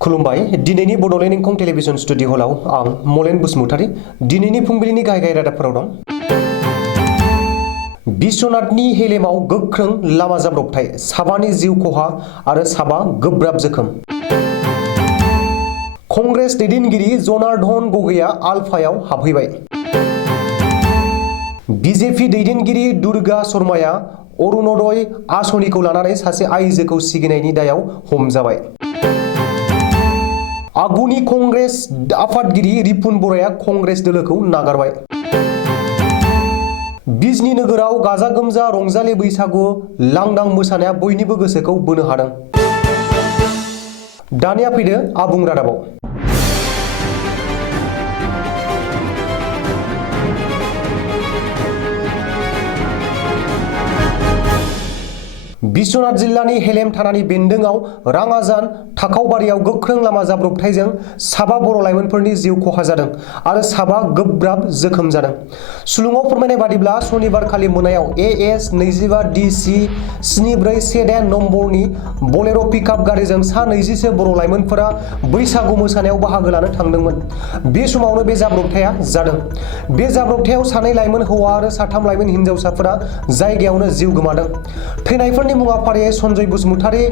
खुलुमबाय। दिनैनि Bodoland इंखं television studio हलाव आं मलेन बसुमतारी। दिनैनि फुंबिलिनि गाहाय रादाबफोराव दं। बिश्वनाथनि हेलेमाव गोख्रों लामा जाब्रबथाय, साबानि जिउ खहा आरो साबा गोब्राब जोखोम। कंग्रेस दैदेनगिरि जनार्दन गगैआ आलफायाव हाबहैबाय। बिजेपि दैदेनगिरि दुर्गा शर्माया अरुणोदय आसनिखौ लानानै सासे आइजोखौ सिगिनायनि दायाव हमजाबाय। आगुनि कंग्रेस आफादगिरि रिपुन बराया कंग्रेस दोलोखौ नागारबाय। बिजनी नोगोराव गाजा गोमजा रंजालि बैसागु लांदां मोसानाया बयनिबो गोसोखौ बोनो हादों। दानिया फैदो आबुं रादाबाव। बिश्वनाथ जिल्लानि हेलेम थानानि बेन्दोंआव राङाजान थाखावबारियाव गोख्रों लामा जाब्रबथायजों साबा बर' लाइमोनफोरनि जिउ खहा जादों आरो साबा गोब्राब जोखोम जादों। सुलुङाव फोरमायनाय बादिब्ला सनिबारखालि मोनायाव AS 25 DC 7414 नम्बरनि बलेर' पिकआप गारिजों सा 20सो बर' लाइमोनफोरा बैसागु मोसानायाव बाहागो लानो थांदोंमोन। बे समावनो बे जाब्रबथाया जादों। बे जाब्रबथायाव सानै लाइमोन हौवा आरो साथाम लाइमोन हिनजावसाफोरा जायगायावनो जिउ गोमादों। थैनायफोरनि मुङा फारियै सन्जय बसुमतारी,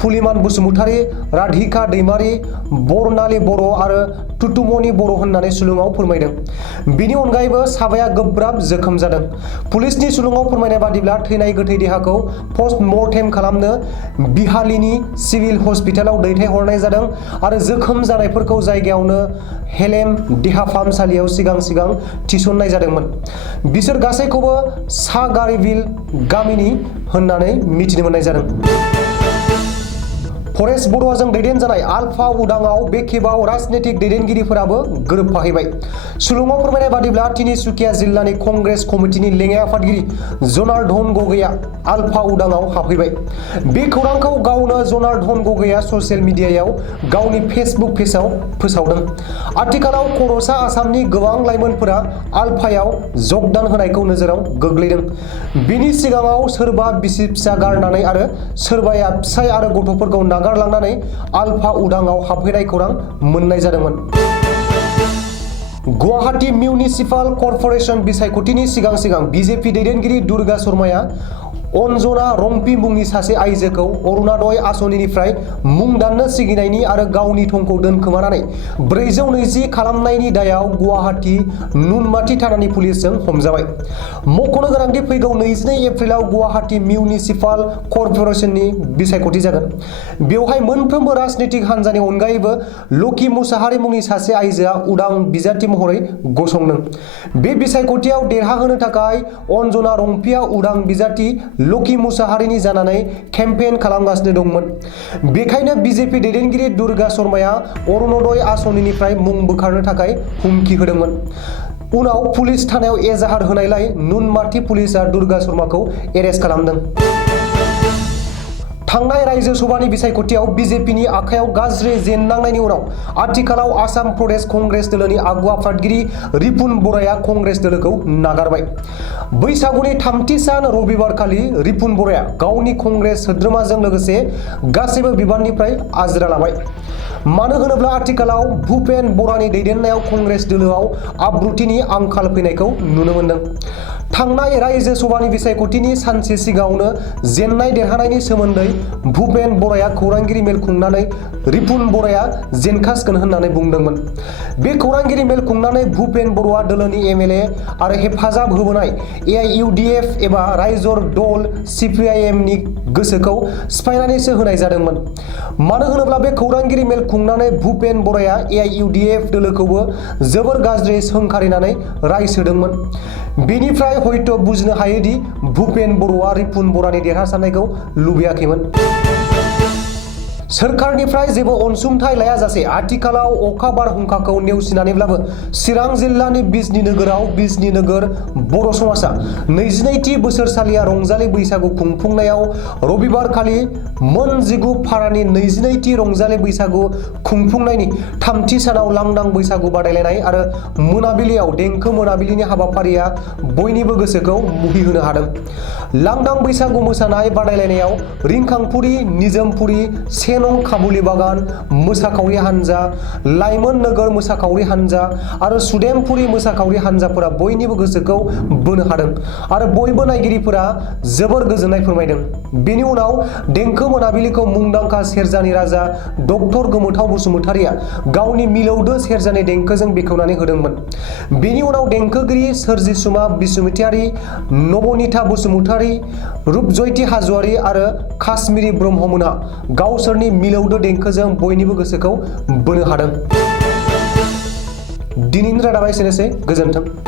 फुलिमान बसुमतारी, राधिका दैमारी, बरनाली बर' आरो तुतुमनि बर' होननानै सुलुङाव फोरमायदों। बिनि अनगायैबो साबाया गोब्राब जोखोम जादों। पुलिसनि सुलुङाव फोरमायनाय बादिब्ला थैनाय गोथै देहाखौ पस्ट मर्टेम खालामनो बिहालिनि सिभिल हस्पिटालाव दैथायहरनाय जादों आरो जोखोम जानायफोरखौ जायगायावनो हेलेम देहा फाहामसालियाव सिगां थिसननाय जादोंमोन। बिसोर गासैखौबो सा गारिबिल गामिनि होननानै मिथिनो मोननाय जादों। परेश बरुवाजों दैदेनजानाय आलफा उदांआव बे खेबाव राजनीतिक दैदेनगिरिफोराबो गोरोबफाहैबाय। सुलुङाव फोरमायनाय बादिब्ला तिनिसुकिया जिल्लानि कंग्रेस कमिटिनि लेङाइ आफादगिरि जनार्दन गगैआ आलफा उदांआव हाबहैबाय। बे खौरांखौ गावनो जनार्दन गगैआ ससियेल मिडियायाव गावनि फेसबुक पेजआव फोसावदों। आथिखालाव खर'सा आसामनि गोबां लाइमोनफोरा आलफायाव जगदान होनायखौ नोजोराव गोग्लैदों। बिनि सिगाङाव सोरबा बिसि फिसा गारनानै आरो सोरबाया फिसाय आरो गथ'फोरखौ नागारलांनानै आलफा उदांआव हाबहैनाय खौरां मोननाय जादोंमोन। गुवाहाटी मिउनिसिपाल कर्परेसन बिसायख'थिनि सिगां बिजेपि दैदेनगिरि दुर्गा शर्माया अन्जना रम्पी मुंनि सासे आइजोखौ अरुणोदय आसनिनिफ्राय मुं दाननो सिगिनायनि आरो गावनि थंखौ दोनखोमानानै 420 खालामनायनि दायाव गुवाहाटी नुनमाथि थानानि पुलिसजों हमजाबाय। मख'नो गोनांदि फैगौ 22 एप्रिलाव गुवाहाटी मिउनिसिपाल कर्परेसननि बिसायख'थि जागोन। बेवहाय मोनफ्रोमबो राजनीतिक हान्जानि अनगायैबो लकी मुसाहारि मुंनि सासे आइजोआ उदां बिजाथि महरै गसंदों। बे बिसायख'थियाव देरहाहोनो थाखाय अन्जना रम्पीआ उदां बिजाथि लकी मुसाहारिनि जानानै केम्पेइन खालामगासिनो दंमोन। बेखायनो बिजेपि दैदेनगिरि दुर्गा शर्माया अरुणोदय आसनिनिफ्राय मुं बोखारनो थाखाय हुमखि होदोंमोन। उनाव पुलिस थानायाव एजाहार होनायलाय नुनमाथि पुलिसआ दुर्गा शर्माखौ एरेस्ट खालामदों। थांनाय रायजो सभानि बिसायख'थियाव बिजेपिनि आखायाव गाज्रि जेननांनायनि उनाव आथिखालाव आसाम प्रदेश कंग्रेस दोलोनि आगु आफादगिरि रिपुन बराया कंग्रेस दोलोखौ नागारबाय। बैसागुनि 3थि सान रबिबारखालि रिपुन बराया गावनि कंग्रेस सोद्रोमाजों लोगोसे गासैबो बिबाननिफ्राय आजिरा लाबाय। मानो होनोब्ला आथिखालाव भुपेन बरानि दैदेननायाव कंग्रेस दोलोआव आब्रुथिनि आंखाल फैनायखौ नुनो मोनदों। थांनाय रायजो सभानि बिसायख'थिनि सानसे सिगाङावनो जेननाय देरहानायनि सोमोन्दै भुपेन बराया खौरांगिरि मेल खुंनानै रिपुन बराया जेनखासिगोन होननानै बुंदोंमोन। बे खौरांगिरि मेल खुंनानै भुपेन बराया दोलोनि MLA आरो हेफाजाब होबोनाय AIUDF एबा रायजर दल CPIM नि गोसोखौ सिफायनानैसो होनाय जादोंमोन। मानो होनोब्ला बे खौरांगिरि मेल खुंनानै भुपेन बराया AIUDF दोलोखौबो जोबोर गाज्रि सोंखारिनानै रायसोदोंमोन। बेनिफ्राय हयथ' बुजिनो हायोदि भुपेन बराया रिपुन बरानि देरहासारनायखौ लुबैयाखैमोन। सोरखारनिफ्राय जेबो अनसुंथाइ लायाजासे आथिखालाव अखा बारहुंखाखौ नेवसिनानैब्लाबो चिरां जिल्लानि बिजनी नोगोराव बिजनी नोगोर बर' समाजा 22थि बोसोरसालिया रंजालि बैसागु खुंफुंनायाव रबिबारखालि मोन 19 फारानि 22थि रंजालि बैसागु खुंफुंनायनि 3थि सानाव लांदां बैसागु बादायलायनाय आरो मोनाबिलियाव देंखो मोनाबिलिनि हाबाफारिया बयनिबो गोसोखौ मुहिहोनो हादों। लांदां बैसागु मोसानाय बादायलायनायाव रिंखांफुरि, निजोमफुरि, 7 नं काबुलि बागान मोसाखावरि हानजा, लाइमोन नोगोर मोसाखावरि हानजा आरो सुदेमपुरि मोसाखावरि हानजाफोरा बयनिबो गोसोखौ बोनो हादों आरो बयबो नायगिरिफोरा जोबोर गोजोननाय फोरमायदों। बेनि उनाव देंखो मोनाबिलिखौ मुंदांखा सेरजानि राजा डक्टर गोमोथाव बसुमतारिया गावनि मिलौदो सेरजानि देंखोजों बेखेवनानै होदोंमोन। बेनि उनाव देंखोगिरि सोरजिसुमा बसुमतारि, नबनीता बसुमतारि, रुपजयती हाज'वारि आरो काश्मीरी ब्रह्ममोनहा गावसोरनि मिलौदो देंखोजों बयनिबो गोसोखौ बोनो हादों। दिनैनि रादाबा एसेनोसै, गोजोन्थों।